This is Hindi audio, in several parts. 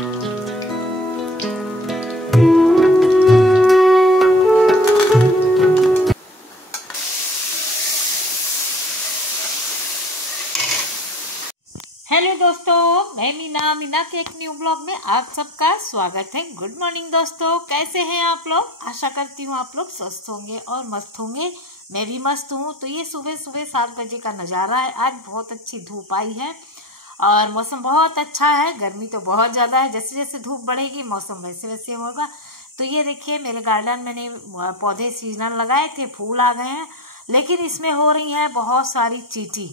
हेलो दोस्तों, मैं मीना के एक न्यू ब्लॉग में आप सबका स्वागत है। गुड मॉर्निंग दोस्तों, कैसे हैं आप लोग? आशा करती हूँ आप लोग स्वस्थ होंगे और मस्त होंगे। मैं भी मस्त हूँ। तो ये सुबह सुबह 7 बजे का नज़ारा है। आज बहुत अच्छी धूप आई है और मौसम बहुत अच्छा है। गर्मी तो बहुत ज़्यादा है। जैसे जैसे धूप बढ़ेगी मौसम वैसे वैसे होगा। तो ये देखिए, मेरे गार्डन मैंने पौधे सीजनल लगाए थे, फूल आ गए हैं, लेकिन इसमें हो रही है बहुत सारी चींटी।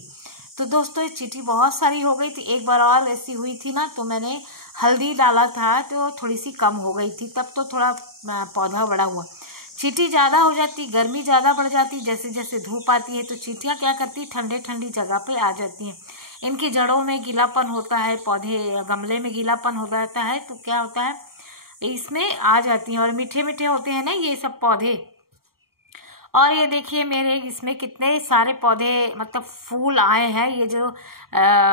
तो दोस्तों, ये चींटी बहुत सारी हो गई थी। एक बार और ऐसी हुई थी ना, तो मैंने हल्दी डाला था तो थोड़ी सी कम हो गई थी, तब तो थोड़ा पौधा बड़ा हुआ। चींटी ज़्यादा हो जाती, गर्मी ज़्यादा बढ़ जाती, जैसे जैसे धूप आती है तो चींटियाँ क्या करती, ठंडे ठंडी जगह पे आ जाती हैं। इनकी जड़ों में गीलापन होता है, पौधे गमले में गीलापन हो जाता है, तो क्या होता है, इसमें आ जाती हैं। और मीठे मीठे होते हैं ना ये सब पौधे। और ये देखिए, मेरे इसमें कितने सारे पौधे मतलब फूल आए हैं। ये जो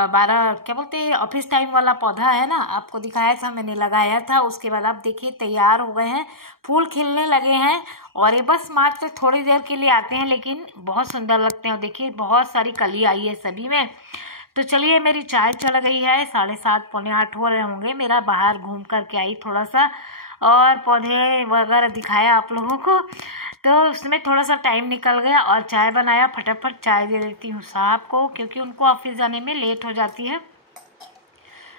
12 क्या बोलते हैं ऑफिस टाइम वाला पौधा है ना, आपको दिखाया था, मैंने लगाया था। उसके बाद आप देखिए तैयार हो गए हैं, फूल खिलने लगे हैं। और ये बस मात्र थोड़ी देर के लिए आते हैं, लेकिन बहुत सुंदर लगते हैं। देखिए बहुत सारी कली आई है सभी में। तो चलिए, मेरी चाय चल गई है, 7:30 पौने 8 हो रहे होंगे। मेरा बाहर घूम करके आई थोड़ा सा और पौधे वगैरह दिखाया आप लोगों को। तो उसमें थोड़ा सा टाइम निकल गया और चाय बनाया। फटाफट चाय दे देती हूँ साहब को, क्योंकि उनको ऑफिस जाने में लेट हो जाती है।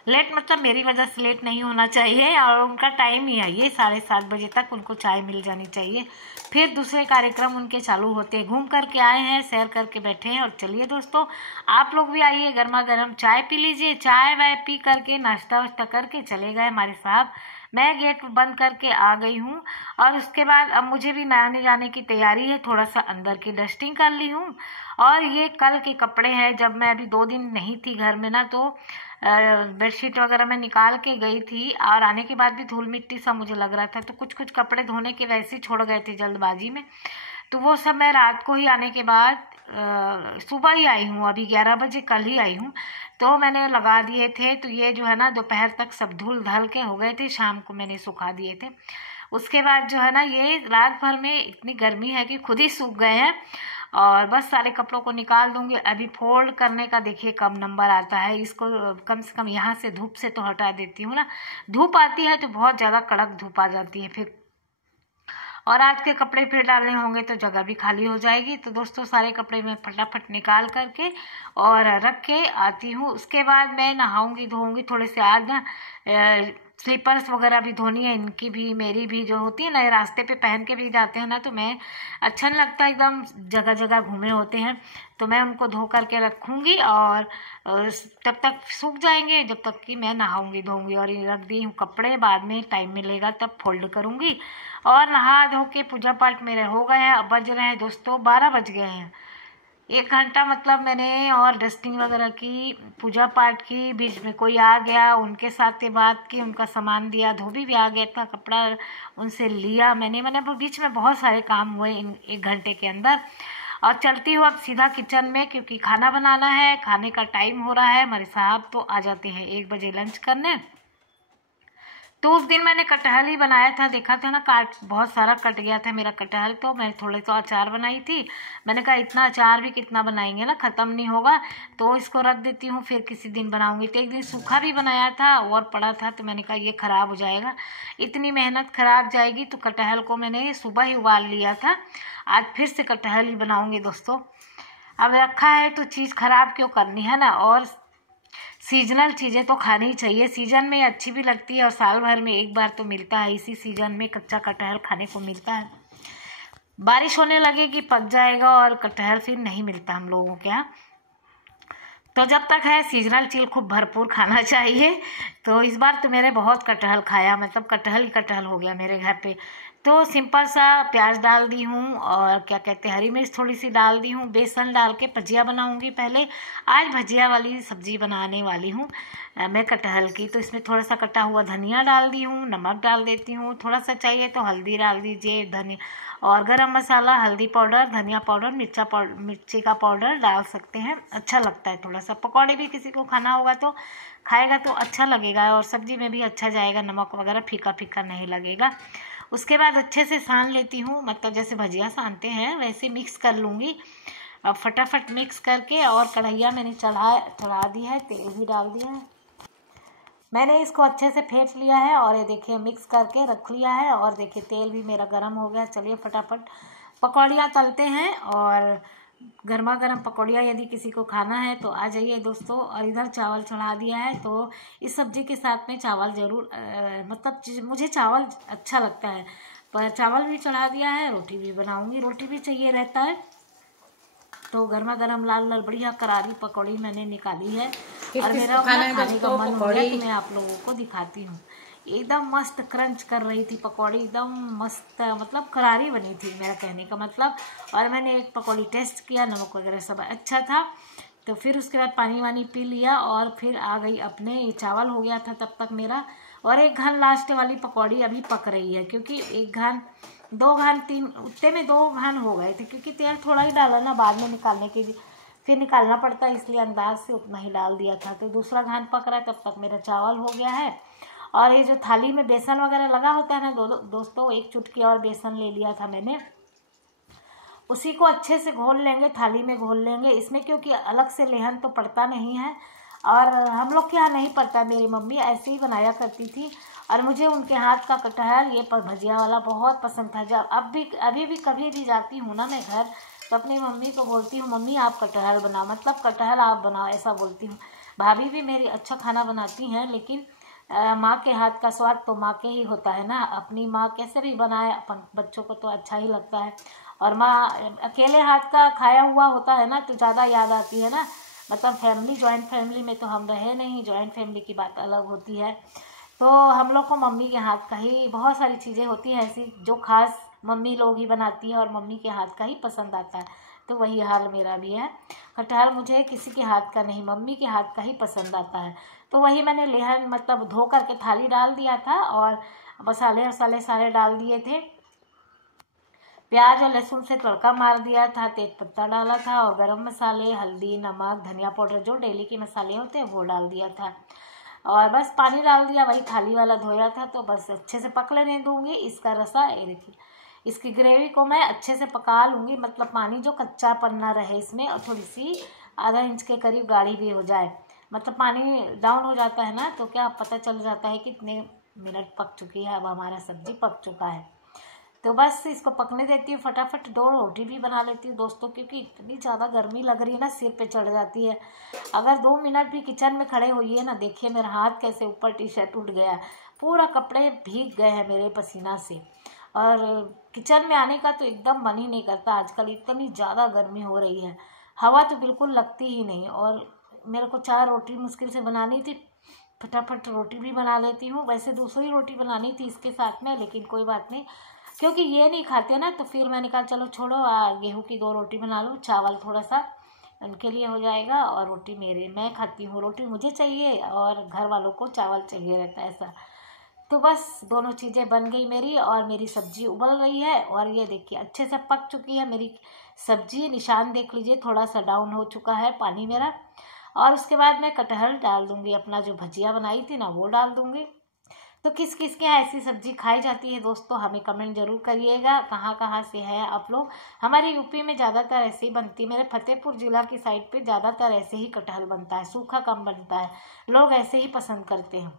लेट मतलब मेरी वजह से लेट नहीं होना चाहिए, और उनका टाइम ही है ये, 7:30 बजे तक उनको चाय मिल जानी चाहिए। फिर दूसरे कार्यक्रम उनके चालू होते हैं। घूम करके आए हैं, सैर करके बैठे हैं। और चलिए दोस्तों, आप लोग भी आइए, गर्मा गर्म चाय पी लीजिए। चाय वाय पी करके नाश्ता वाश्ता करके चले गए हमारे साहब। मैं गेट बंद करके आ गई हूँ। और उसके बाद अब मुझे भी आने जाने की तैयारी है। थोड़ा सा अंदर की डस्टिंग कर ली हूँ। और ये कल के कपड़े हैं, जब मैं अभी 2 दिन नहीं थी घर में ना, तो बेडशीट वगैरह मैं निकाल के गई थी, और आने के बाद भी धूल मिट्टी सा मुझे लग रहा था। तो कुछ कुछ कपड़े धोने के वैसे ही छोड़ गए थे जल्दबाजी में। तो वो सब मैं रात को ही आने के बाद सुबह ही आई हूँ, अभी 11 बजे कल ही आई हूँ। तो मैंने लगा दिए थे। तो ये जो है ना, दोपहर तक सब धुल धल के हो गए थे, शाम को मैंने सुखा दिए थे। उसके बाद जो है ना, ये रात भर में इतनी गर्मी है कि खुद ही सूख गए हैं। और बस सारे कपड़ों को निकाल दूंगी। अभी फोल्ड करने का देखिए कम नंबर आता है। इसको कम से कम यहाँ से धूप से तो हटा देती हूँ ना। धूप आती है तो बहुत ज़्यादा कड़क धूप आ जाती है फिर, और आज के कपड़े फिर डालने होंगे तो जगह भी खाली हो जाएगी। तो दोस्तों, सारे कपड़े मैं फटाफट निकाल करके और रख के आती हूँ। उसके बाद मैं नहाऊंगी धोऊंगी थोड़े से। आज ना स्लीपर्स वगैरह भी धोनी है, इनकी भी मेरी भी, जो होती है ना, रास्ते पे पहन के भी जाते हैं ना, तो मैं अच्छा नहीं लगता, एकदम जगह जगह घूमे होते हैं। तो मैं उनको धो करके रखूँगी और तब तक सूख जाएंगे, जब तक कि मैं नहाऊंगी धोऊंगी। और ये रख दी हूँ कपड़े, बाद में टाइम मिलेगा तब फोल्ड करूँगी। और नहा धो के पूजा पाठ मेरे हो गए हैं। अब बज रहे हैं दोस्तों 12 बज गए हैं। 1 घंटा मतलब मैंने और डस्टिंग वगैरह की, पूजा पाठ की, बीच में कोई आ गया उनके साथ बात की, उनका सामान दिया, धोबी भी आ गया था, कपड़ा उनसे लिया मैंने बीच में बहुत सारे काम हुए इन 1 घंटे के अंदर। और चलती हूँ अब सीधा किचन में, क्योंकि खाना बनाना है, खाने का टाइम हो रहा है। हमारे साहब तो आ जाते हैं 1 बजे लंच करने। तो उस दिन मैंने कटहल ही बनाया था, देखा था ना, बहुत सारा कट गया था मेरा कटहल। तो मैं थोड़े तो अचार बनाई थी। मैंने कहा इतना अचार भी कितना बनाएंगे ना, ख़त्म नहीं होगा, तो इसको रख देती हूँ, फिर किसी दिन बनाऊंगी। तो एक दिन सूखा भी बनाया था और पड़ा था, तो मैंने कहा ये ख़राब हो जाएगा, इतनी मेहनत ख़राब जाएगी। तो कटहल को मैंने सुबह ही उबाल लिया था। आज फिर से कटहल ही बनाऊँगी दोस्तों। अब रखा है तो चीज़ ख़राब क्यों करनी है ना। और सीजनल चीज़ें तो खानी ही चाहिए, सीजन में अच्छी भी लगती है, और साल भर में एक बार तो मिलता है, इसी सीजन में कच्चा कटहल खाने को मिलता है। बारिश होने लगेगी पक जाएगा, और कटहल फिर नहीं मिलता हम लोगों के यहाँ। तो जब तक है सीजनल चीज़ खूब भरपूर खाना चाहिए। तो इस बार तो मेरे बहुत कटहल खाया, मतलब कटहल ही कटहल हो गया मेरे घर पे। तो सिंपल सा प्याज डाल दी हूँ और क्या कहते हैं हरी मिर्च थोड़ी सी डाल दी हूँ। बेसन डाल के भजिया बनाऊँगी पहले। आज भजिया वाली सब्जी बनाने वाली हूँ मैं कटहल की। तो इसमें थोड़ा सा कटा हुआ धनिया डाल दी हूँ, नमक डाल देती हूँ, थोड़ा सा चाहिए तो हल्दी डाल दीजिए, धनिया और गरम मसाला, हल्दी पाउडर, धनिया पाउडर, मिर्ची का पाउडर डाल सकते हैं, अच्छा लगता है। थोड़ा सा पकौड़े भी किसी को खाना होगा तो खाएगा तो अच्छा लगेगा और सब्जी में भी अच्छा जाएगा, नमक वगैरह फीका फीका नहीं लगेगा। उसके बाद अच्छे से सान लेती हूँ, मतलब जैसे भजिया सानते हैं वैसे मिक्स कर लूँगी। अब फटाफट मिक्स करके और कढ़ैया मैंने चढ़ा दी है, तेल भी डाल दिया है मैंने। इसको अच्छे से फेंट लिया है और ये देखिए मिक्स करके रख लिया है और देखिए तेल भी मेरा गर्म हो गया। चलिए फटाफट पकौड़ियाँ तलते हैं और गर्मा गर्म पकौड़ियाँ यदि किसी को खाना है तो आ जाइए दोस्तों। और इधर चावल चढ़ा दिया है, तो इस सब्जी के साथ में चावल ज़रूर मतलब मुझे चावल अच्छा लगता है, पर चावल भी चढ़ा दिया है, रोटी भी बनाऊंगी, रोटी भी चाहिए रहता है। तो गर्मा गर्म लाल लाल बढ़िया करारी पकौड़ी मैंने निकाली है और मेरा खाने का मन हो गया तो मैं आप लोगों को दिखाती हूँ। एकदम मस्त क्रंच कर रही थी पकौड़ी, एकदम मस्त, मतलब करारी बनी थी मेरा कहने का मतलब। और मैंने एक पकौड़ी टेस्ट किया, नमक वगैरह सब अच्छा था। तो फिर उसके बाद पानी वानी पी लिया और फिर आ गई अपने, ये चावल हो गया था तब तक मेरा। और एक घान लास्ट वाली पकौड़ी अभी पक रही है, क्योंकि एक घान 2 घान 3 उतने में 2 घान हो गए थे, क्योंकि तेल थोड़ा ही डाला ना बाद में निकालने के लिए, फिर निकालना पड़ता है इसलिए अंदाज से उतना ही डाल दिया था। तो दूसरा घान पक रहा है, तब तक मेरा चावल हो गया है। और ये जो थाली में बेसन वगैरह लगा होता है ना दोस्तों, एक चुटकी और बेसन ले लिया था मैंने, उसी को अच्छे से घोल लेंगे, थाली में घोल लेंगे इसमें, क्योंकि अलग से लेहन तो पड़ता नहीं है और हम लोग के यहाँ नहीं पड़ता। मेरी मम्मी ऐसे ही बनाया करती थी और मुझे उनके हाथ का कटहल ये पर भजिया वाला बहुत पसंद था। जब अभी भी कभी भी जाती हूँ ना मैं घर, तो अपनी मम्मी को बोलती हूँ मम्मी आप कटहल बनाओ, मतलब कटहल आप बनाओ, ऐसा बोलती हूँ। भाभी भी मेरी अच्छा खाना बनाती हैं, लेकिन माँ के हाथ का स्वाद तो माँ के ही होता है ना। अपनी माँ कैसे भी बनाए अपन बच्चों को तो अच्छा ही लगता है। और माँ अकेले हाथ का खाया हुआ होता है ना तो ज़्यादा याद आती है ना। मतलब फैमिली, जॉइंट फैमिली में तो हम रहे नहीं, जॉइंट फैमिली की बात अलग होती है। तो हम लोग को मम्मी के हाथ का ही बहुत सारी चीज़ें होती हैं ऐसी जो खास मम्मी लोग ही बनाती हैं और मम्मी के हाथ का ही पसंद आता है। तो वही हाल मेरा भी है, कटहल मुझे किसी के हाथ का नहीं, मम्मी के हाथ का ही पसंद आता है। तो वही मैंने लेहन मतलब धो करके थाली डाल दिया था और मसाले वसाले सारे डाल दिए थे, प्याज और लहसुन से तड़का मार दिया था, तेज पत्ता डाला था और गरम मसाले, हल्दी, नमक, धनिया पाउडर जो डेली के मसाले होते हैं वो डाल दिया था। और बस पानी डाल दिया, वही थाली वाला धोया था, तो बस अच्छे से पक लेने दूंगी इसका रसा। ये देखिए इसकी ग्रेवी को मैं अच्छे से पका लूँगी, मतलब पानी जो कच्चा पन्ना रहे इसमें, और थोड़ी सी आधा इंच के करीब गाढ़ी भी हो जाए। मतलब पानी डाउन हो जाता है ना तो क्या पता चल जाता है कितने मिनट पक चुकी है। अब हमारा सब्जी पक चुका है, तो बस इसको पकने देती हूँ। फटाफट 2 रोटी भी बना लेती हूँ दोस्तों, क्योंकि इतनी ज़्यादा गर्मी लग रही है ना, सिर पे चढ़ जाती है। अगर 2 मिनट भी किचन में खड़े होइए ना, देखिए मेरा हाथ कैसे ऊपर टी शर्ट उठ गया, पूरा कपड़े भीग गए हैं मेरे पसीना से। और किचन में आने का तो एकदम मन ही नहीं करता, आजकल इतनी ज़्यादा गर्मी हो रही है, हवा तो बिल्कुल लगती ही नहीं। और मेरे को 4 रोटी मुश्किल से बनानी थी, फटाफट रोटी भी बना लेती हूँ। वैसे दूसरी रोटी बनानी थी इसके साथ में, लेकिन कोई बात नहीं, क्योंकि ये नहीं खाते ना, तो फिर मैंने कहा चलो छोड़ो, गेहूं की 2 रोटी बना लो, चावल थोड़ा सा उनके लिए हो जाएगा और रोटी मैं खाती हूँ, रोटी मुझे चाहिए और घर वालों को चावल चाहिए रहता है ऐसा। तो बस दोनों चीज़ें बन गई मेरी और मेरी सब्जी उबल रही है। और ये देखिए अच्छे से पक चुकी है मेरी सब्जी, निशान देख लीजिए थोड़ा सा डाउन हो चुका है पानी मेरा। और उसके बाद मैं कटहल डाल दूंगी, अपना जो भजिया बनाई थी ना वो डाल दूंगी। तो किस किस के यहाँ ऐसी सब्जी खाई जाती है दोस्तों, हमें कमेंट जरूर करिएगा कहाँ कहाँ से है आप लोग। हमारे यूपी में ज़्यादातर ऐसे ही बनती है, मेरे फतेहपुर जिला की साइड पे ज़्यादातर ऐसे ही कटहल बनता है, सूखा कम बनता है, लोग ऐसे ही पसंद करते हैं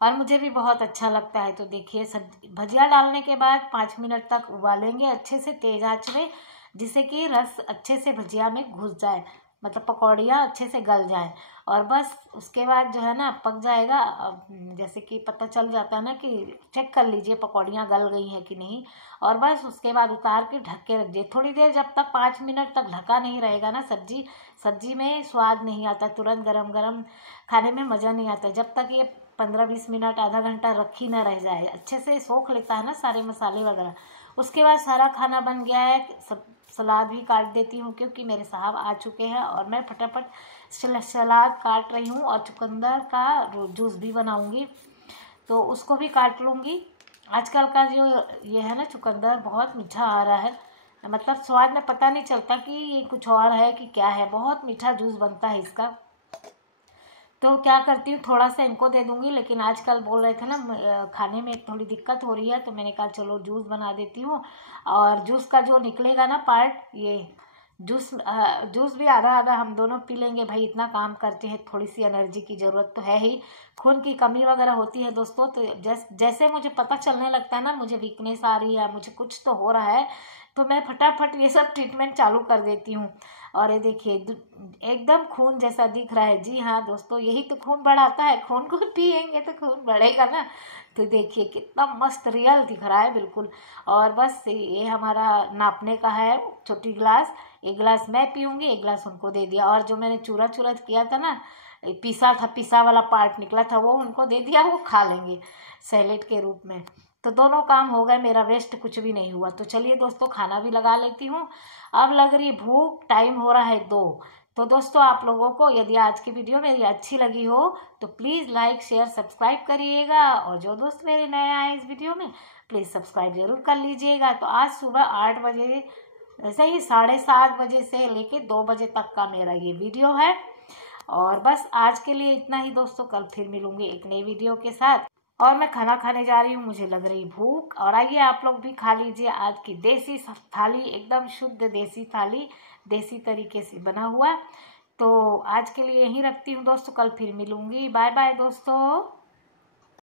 और मुझे भी बहुत अच्छा लगता है। तो देखिए भजिया डालने के बाद 5 मिनट तक उबालेंगे अच्छे से तेज आंच में, जिससे कि रस अच्छे से भजिया में घुस जाए, मतलब पकौड़ियाँ अच्छे से गल जाए। और बस उसके बाद जो है ना पक जाएगा। अब जैसे कि पता चल जाता है ना कि चेक कर लीजिए पकौड़ियाँ गल गई हैं कि नहीं, और बस उसके बाद उतार के ढक के रख दिए थोड़ी देर, जब तक 5 मिनट तक ढका नहीं रहेगा ना सब्जी में स्वाद नहीं आता, तुरंत गरम गरम खाने में मज़ा नहीं आता। जब तक ये 15-20 मिनट, आधा घंटा रखी ना रह जाए, अच्छे से सोख लेता है ना सारे मसाले वगैरह। उसके बाद सारा खाना बन गया है, सब सलाद भी काट देती हूँ क्योंकि मेरे साहब आ चुके हैं और मैं फटाफट सलाद काट रही हूँ और चुकंदर का जूस भी बनाऊँगी, तो उसको भी काट लूँगी। आजकल का जो ये है ना चुकंदर बहुत मीठा आ रहा है, मतलब स्वाद में पता नहीं चलता कि ये कुछ और है कि क्या है, बहुत मीठा जूस बनता है इसका। तो क्या करती हूँ, थोड़ा सा इनको दे दूँगी, लेकिन आजकल बोल रहे थे ना खाने में थोड़ी दिक्कत हो रही है, तो मैंने कहा चलो जूस बना देती हूँ। और जूस का जो निकलेगा ना पार्ट, ये जूस भी आधा आधा हम दोनों पी लेंगे भाई, इतना काम करते हैं, थोड़ी सी एनर्जी की ज़रूरत तो है ही, खून की कमी वगैरह होती है दोस्तों। तो जैसे मुझे पता चलने लगता है ना मुझे वीकनेस आ रही है, मुझे कुछ तो हो रहा है, तो मैं फटाफट ये सब ट्रीटमेंट चालू कर देती हूँ। और ये देखिए एकदम खून जैसा दिख रहा है। जी हाँ दोस्तों, यही तो खून बढ़ाता है, खून को पिएंगे तो खून बढ़ेगा ना। तो देखिए कितना मस्त रियल दिख रहा है बिल्कुल। और बस ये हमारा नापने का है, छोटी गिलास, एक गिलास मैं पीऊँगी, एक गिलास उनको दे दिया। और जो मैंने चूरा चूरा किया था ना, पिसा था, पिसा वाला पार्ट निकला था, वो उनको दे दिया, वो खा लेंगे सैलेड के रूप में। तो दोनों काम हो गए, मेरा वेस्ट कुछ भी नहीं हुआ। तो चलिए दोस्तों खाना भी लगा लेती हूँ, अब लग रही भूख, टाइम हो रहा है 2। तो दोस्तों आप लोगों को यदि आज की वीडियो मेरी अच्छी लगी हो तो प्लीज़ लाइक शेयर सब्सक्राइब करिएगा, और जो दोस्त मेरे नए आए इस वीडियो में प्लीज़ सब्सक्राइब जरूर कर लीजिएगा। तो आज सुबह 8 बजे, ऐसे ही 7:30 बजे से लेके 2 बजे तक का मेरा ये वीडियो है। और बस आज के लिए इतना ही दोस्तों, कल फिर मिलूंगी एक नई वीडियो के साथ। और मैं खाना खाने जा रही हूँ, मुझे लग रही भूख, और आइए आप लोग भी खा लीजिए आज की देसी थाली, एकदम शुद्ध देसी थाली, देसी तरीके से बना हुआ। तो आज के लिए यहीं रखती हूँ दोस्तों, कल फिर मिलूंगी। बाय बाय दोस्तों।